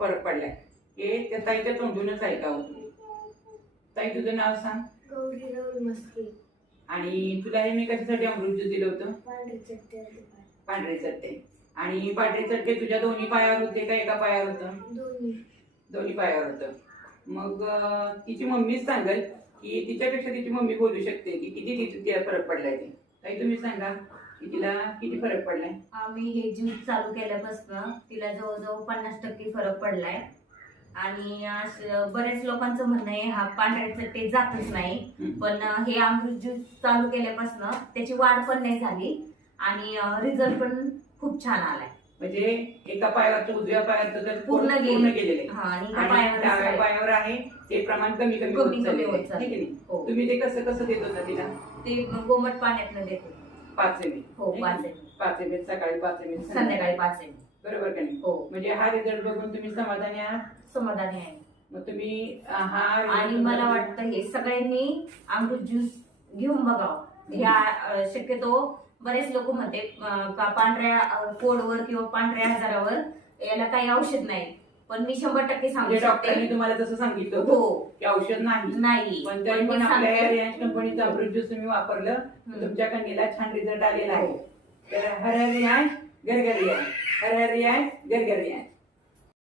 फरक पडलाय हे त्या ताईच्या तोंडूनच ऐकावं. ताई तुझं नाव सांग. गौरी राहुल मस्के. आणि तुला हे मी कशासाठी अमृत ज्यूस दिलं होतं? पांढरे चट्टे होते. पांढरे चट्टे. आणि पांढरे चट्टे तुझ्या दोन्ही पायावर होते का एका पायावर होतं? दोन्ही पायावर होतं. मग तिची मम्मीच सांगेल की तिच्यापेक्षा तिची मम्मी बोलू शकते की किती तिला फरक पडलाय ते. ताई तुम्ही सांगा की तिला किती फरक पडलाय? आम्ही हे ज्यूस चालू केल्यापासून तिला जवळजवळ 50% फरक पडलाय. आणि बरेच लोकांचं म्हणणं आहे हा पांढऱ्या चट्टे जातच नाही, पण हे अमृत ज्यूस चालू केल्यापासून त्याची वाढ पण नाही झाली आणि रिझल्ट पण खूप छान आलाय. म्हणजे एका पायावरचं उजव्या पायाचं तर पूर्ण गेलेले आणि डाव्या पायावर आहे ते प्रमाण कमी कमी होत चाललंय. ठीक आहे नाही? तुम्ही ते कसं कसं देत होता तिला? ते गोमट पाण्यातनं देतो. 5 ml. हो 5 ml. 5 ml सकाळी 5 ml संध्याकाळी 5 ml. बरोबर का नाही? हो. म्हणजे हा रिझल्ट बघून तुम्ही समाधानी आहात? समाधानी आहे. मग तुम्ही हा आणि मला वाटतं हे सगळ्यांनी अमृत ज्यूस घेऊन बघावं. ह्या शक्यतो बरेच लोक म्हणते का पांढऱ्या पोडवर किंवा पांढऱ्या आजारावर याला काही औषध नाही, पण मी 100% सांगू डॉक्टरांनी शकते तुम्हाला तसं सांगितलं हो की औषध नाही, पण तरी पण आपल्या रिलायन्स कंपनीचं अमृत ज्यूस तुम्ही वापरलं तुमच्या कणीला छान रिझल्ट आलेला आहे. तर हर हर रियाज घर घर रियाज, हर हर रियाज घर घर रियाज.